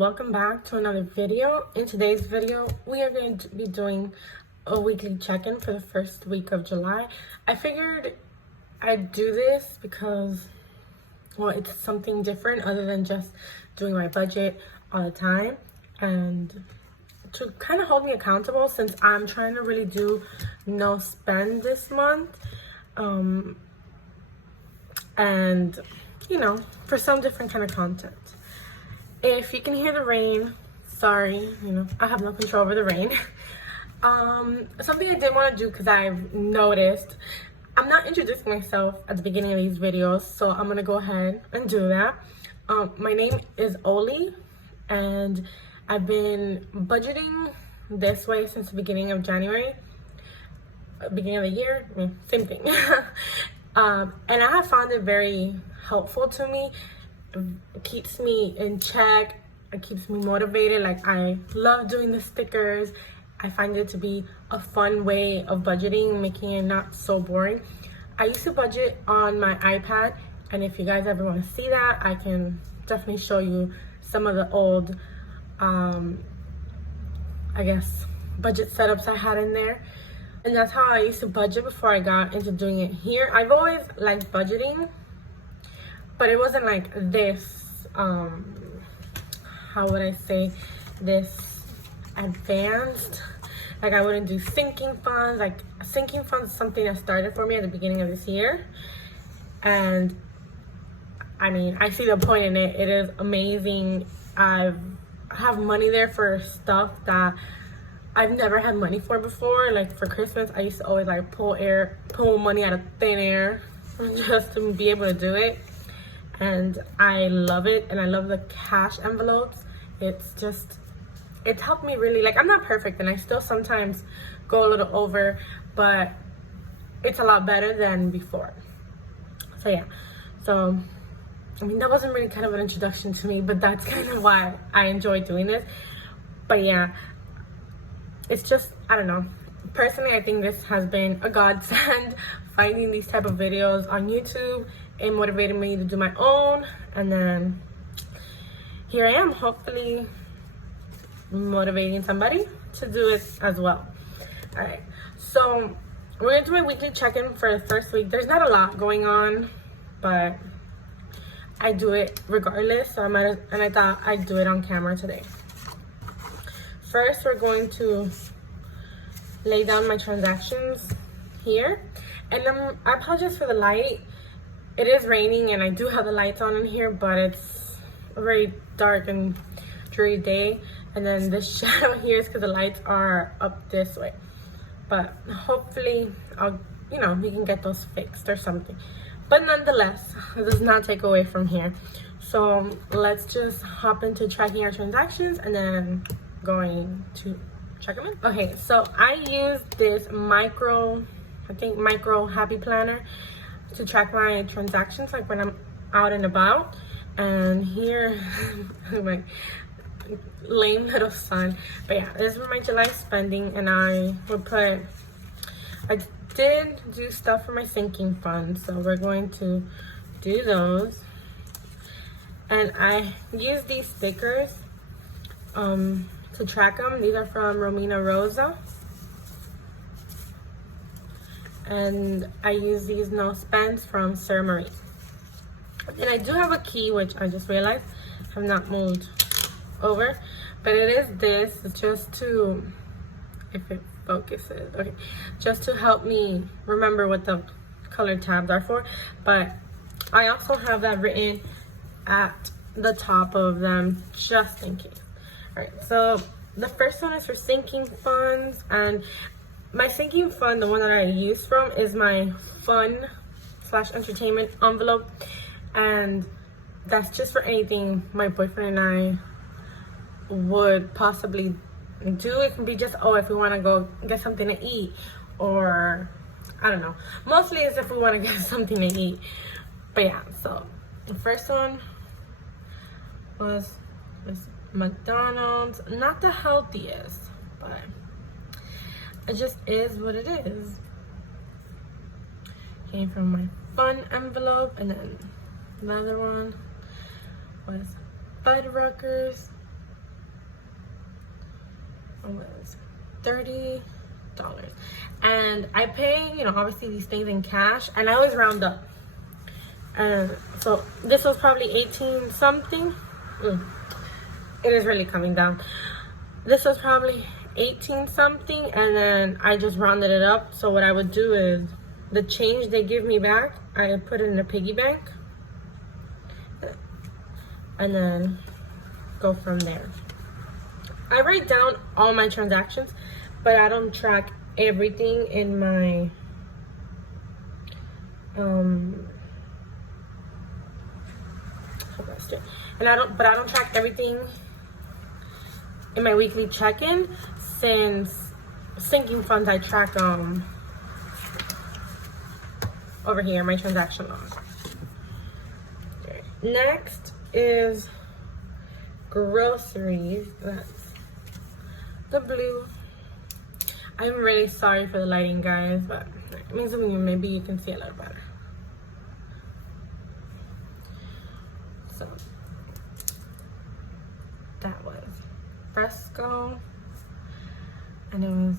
welcome back to another video. In today's video, we are going to be doing a weekly check-in for the first week of July. I figured I'd do this because, well, it's something different other than just doing my budget all the time, and to kind of hold me accountable since I'm trying to really do no spend this month, and you know, for some different kind of content. If you can hear the rain, sorry, you know, I have no control over the rain. Something I did want to do because I've noticed I'm not introducing myself at the beginning of these videos, so I'm gonna go ahead and do that. My name is Oli, and I've been budgeting this way since the beginning of January, beginning of the year, same thing. And I have found it very helpful to me. It keeps me in check, it keeps me motivated. Like, I love doing the stickers. I find it to be a fun way of budgeting, making it not so boring. I used to budget on my iPad, and if you guys ever want to see that, I can definitely show you some of the old I guess budget setups I had in there. And that's how I used to budget before I got into doing it here. I've always liked budgeting, but it wasn't like this, how would I say, this advanced. Like, I wouldn't do sinking funds. Like, sinking funds is something that started for me at the beginning of this year. And I mean, I see the point in it. It is amazing. I have money there for stuff that I've never had money for before. Like, for Christmas, I used to always like pull money out of thin air just to be able to do it. And I love it, and I love the cash envelopes. It's helped me really. Like, I'm not perfect, and I still sometimes go a little over, but it's a lot better than before. So yeah, so I mean, that wasn't really kind of an introduction to me, but that's kind of why I enjoy doing this. But yeah, it's just, I don't know. Personally, I think this has been a godsend. Finding these type of videos on YouTube, it motivated me to do my own, and then here I am, hopefully motivating somebody to do it as well. All right, so we're gonna do my weekly check-in for the first week. There's not a lot going on, but I do it regardless, so I thought I'd do it on camera today. First, we're going to lay down my transactions here, and I apologize for the light. It is raining, and I do have the lights on in here, but it's a very dark and dreary day. And then the shadow here is because the lights are up this way. But hopefully, we can get those fixed or something. But nonetheless, it does not take away from here. So let's just hop into tracking our transactions and then going to check them in. Okay, so I use this micro happy planner to track my transactions, like when I'm out and about. And here, my lame little son. But yeah, this is my July spending, and I did do stuff for my sinking fund, so we're going to do those. And I use these stickers to track them. These are from Romina Rosa, and I use these no spends from Sir Marie. And I do have a key, which I just realized I have not moved over, but it is this. It's just to, if it focuses, okay, just to help me remember what the color tabs are for. But I also have that written at the top of them just in case. All right, so the first one is for sinking funds, and my sinking fund, the one that I use from, is my fun/entertainment envelope, and that's just for anything my boyfriend and I would possibly do. It can be just, if we want to go get something to eat, or I don't know. Mostly it's if we want to get something to eat. But yeah, so the first one was McDonald's. Not the healthiest, but it just is what it is. Came from my fun envelope, and then another one was Fuddruckers. was $30. And I pay, you know, obviously these things in cash, and I always round up. And so this was probably 18 something. It is really coming down. This was probably 18 something, and then I just rounded it up. So what I would do is the change they give me back, I put it in a piggy bank and then go from there. I write down all my transactions, but I don't track everything in my I don't track everything in my weekly check-in, since sinking funds I track over here, my transaction log. Okay. Next is groceries. That's the blue. I'm really sorry for the lighting, guys, but it means maybe you can see a little better. So that was Fresco, and it was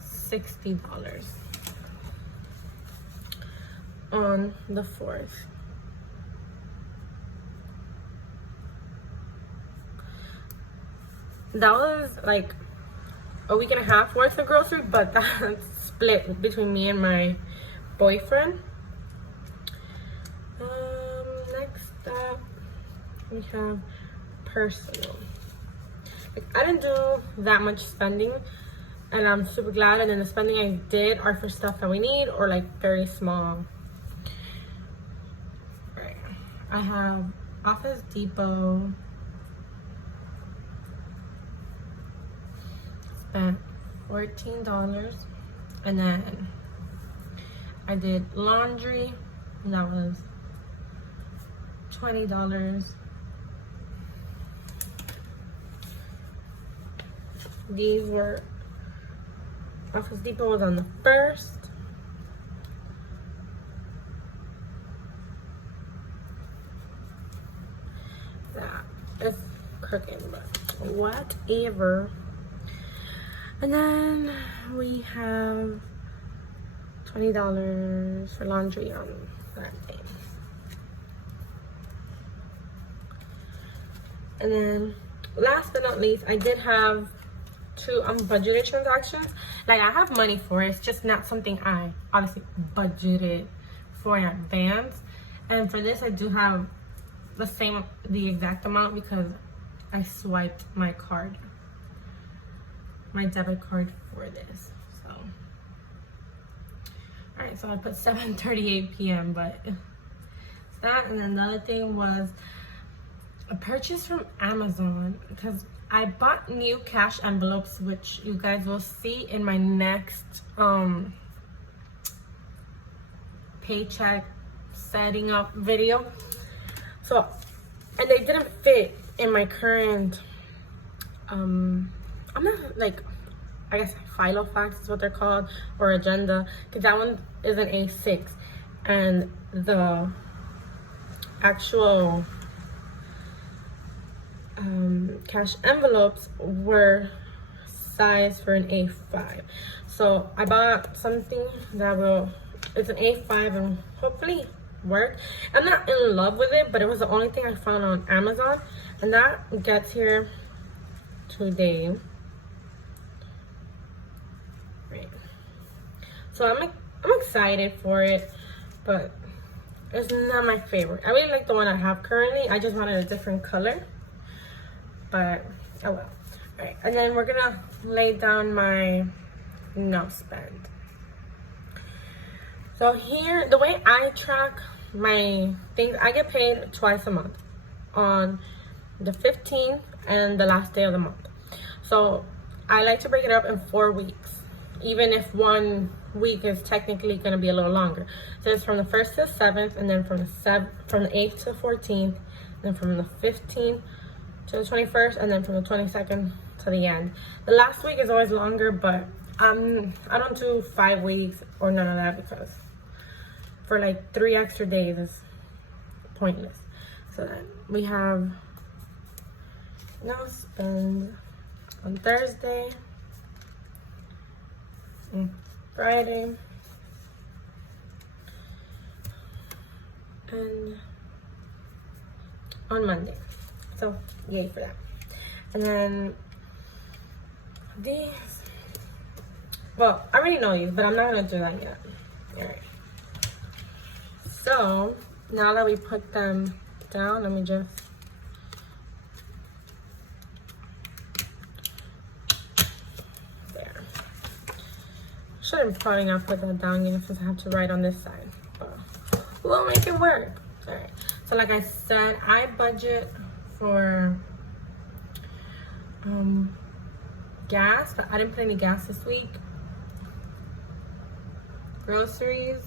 $60 on the 4th. That was like a week and a half worth of grocery, but that's split between me and my boyfriend. Next up, we have personal. Like, I didn't do that much spending, and I'm super glad. And then the spending I did are for stuff that we need, or like very small. Right. I have Office Depot. Spent $14, and then I did laundry, and that was $20. These were Office Depot was on the 1st. That is crooked, but whatever. And then we have $20 for laundry on that day. And then last but not least, I did have 2 unbudgeted transactions. Like, I have money for it, it's just not something I obviously budgeted for in advance. And for this, I do have the exact amount because I swiped my card, my debit card for this. So all right, so I put 7:38 p.m. but it's that. And then the other thing was a purchase from Amazon, because I bought new cash envelopes, which you guys will see in my next paycheck setting up video. So, and they didn't fit in my current I'm not like, I guess Filofax is what they're called, or agenda, because that one is an A6, and the actual cash envelopes were sized for an A5. So I bought something that it's an A5 and hopefully work. I'm not in love with it, but it was the only thing I found on Amazon, and that gets here today. Right. So I'm excited for it, but it's not my favorite. I really like the one I have currently. I just wanted a different color, but oh well. All right, and then we're gonna lay down my no spend. So here, the way I track my things, I get paid twice a month, on the 15th and the last day of the month. So I like to break it up in 4 weeks, even if 1 week is technically going to be a little longer. So it's from the 1st to the 7th, and then from the 8th to the 14th, then from the 15th to the 21st, and then from the 22nd to the end. The last week is always longer, but I don't do 5 weeks or none of that, because for like 3 extra days is pointless. So then we have no spend on Thursday. Friday. And on Monday. So yay for that. And then these, well, I already know you, but I'm not gonna do that yet. Alright. So now that we put them down, let me just there. Should have probably not put that down yet since I have to write on this side. But we'll make it work. Alright. So like I said, I budget for gas, but I didn't put any gas this week. Groceries,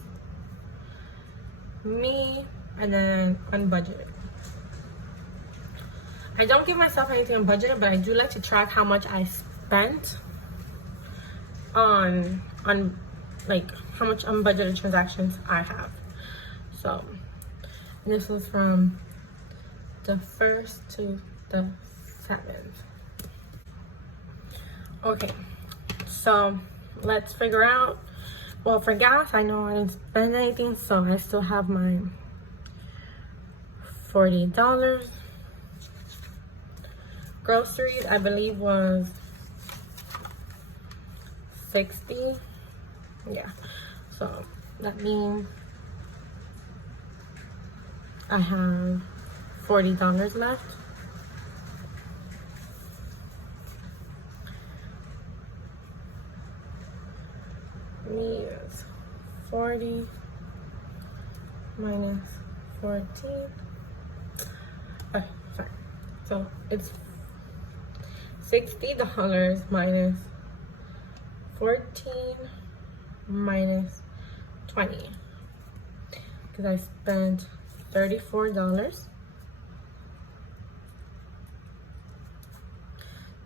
me, and then unbudgeted. I don't give myself anything unbudgeted, but I do like to track how much I spent on like how much unbudgeted transactions I have. So this was from the 1st to the 7th. Okay, so let's figure out. Well, for gas, I know I didn't spend anything, so I still have my $40. Groceries, I believe, was $60. Yeah, so that means I have $40 left. Me is 40 minus 14. Okay, fine. So it's $60 minus 14 minus 20. Because I spent $34.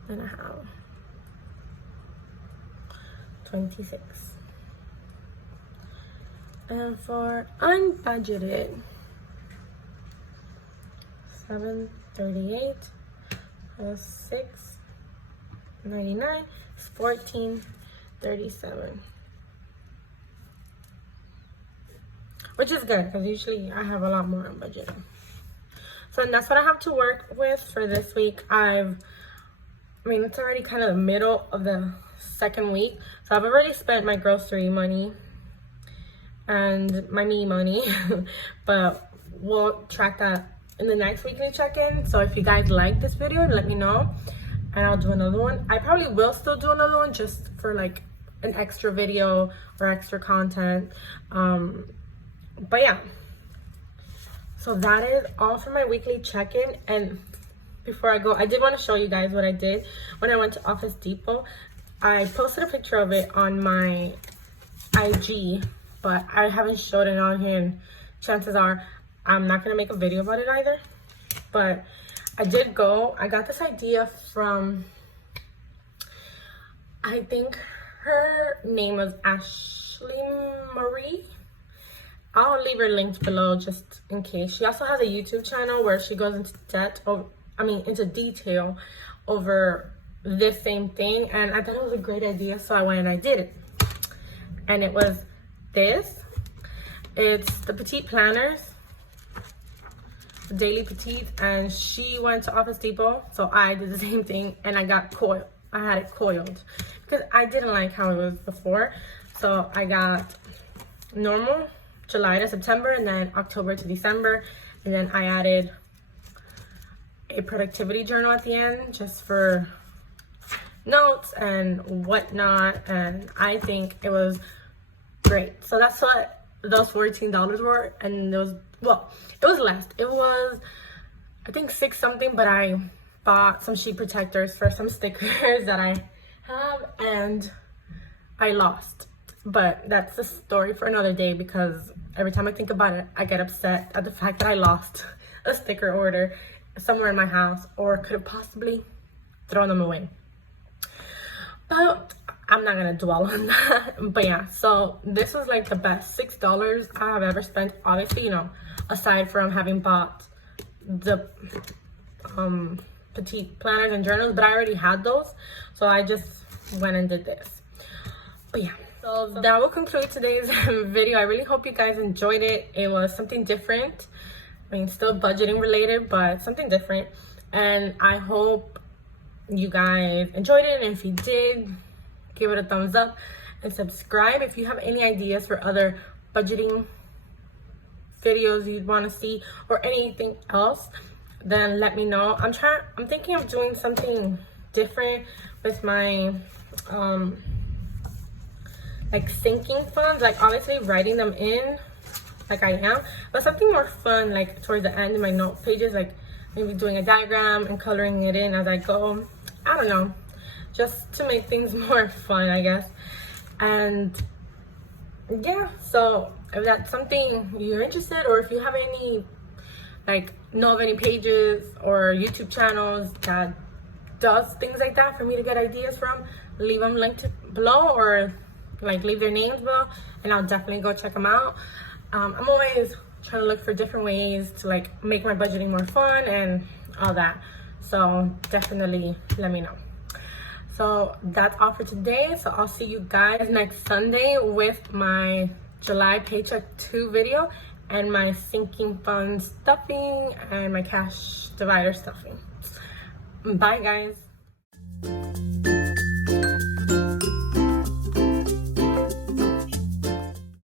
Then I have 26. And for unbudgeted, $7.38 plus $6.99 is $14.37, which is good because usually I have a lot more unbudgeted. So that's what I have to work with for this week. I mean, it's already kind of the middle of the second week, so I've already spent my grocery money and my me money, but we'll track that in the next weekly check-in. So if you guys like this video, let me know and I'll do another one. I probably will still do another one just for like an extra video or extra content. But yeah, so that is all for my weekly check-in. And before I go, I did want to show you guys what I did when I went to Office Depot. I posted a picture of it on my IG, but I haven't showed it on here, and chances are I'm not gonna make a video about it either. But I did go. I got this idea from, I think her name was AshleyMarie. I'll leave her links below just in case. She also has a YouTube channel where she goes into into detail over this same thing, and I thought it was a great idea, so I went and I did it. And it was this. It's the petite planners, the daily petite, and she went to Office Depot, so I did the same thing, and I got coiled. I had it coiled because I didn't like how it was before, so I got normal, July to September, and then October to December, and then I added a productivity journal at the end just for notes and whatnot, and I think it was great. So that's what those $14 were, and those, well, it was less. It was, I think, $6 something, but I bought some sheet protectors for some stickers that I have, and I lost. But that's a story for another day, because every time I think about it, I get upset at the fact that I lost a sticker order somewhere in my house, or could have possibly thrown them away. But I'm not gonna dwell on that. But yeah, so this was like the best $6 I have ever spent. Obviously, you know, aside from having bought the petite planners and journals, but I already had those, so I just went and did this. But yeah, So that will conclude today's video. I really hope you guys enjoyed it. It was something different. I mean, still budgeting related, but something different. And I hope you guys enjoyed it. And if you did, give it a thumbs up and subscribe. If you have any ideas for other budgeting videos you'd want to see or anything else, then let me know. I'm thinking of doing something different with my like sinking funds, like obviously writing them in like I am, but something more fun, like towards the end in my note pages, like maybe doing a diagram and coloring it in as I go. I don't know, just to make things more fun, I guess. And yeah, so if that's something you're interested, or if you have any, like, know of any pages or YouTube channels that does things like that for me to get ideas from, leave them linked below, or like leave their names below, and I'll definitely go check them out. I'm always trying to look for different ways to like make my budgeting more fun and all that, so definitely let me know. So that's all for today. So I'll see you guys next Sunday with my July paycheck 2 video and my sinking fund stuffing and my cash divider stuffing. Bye guys.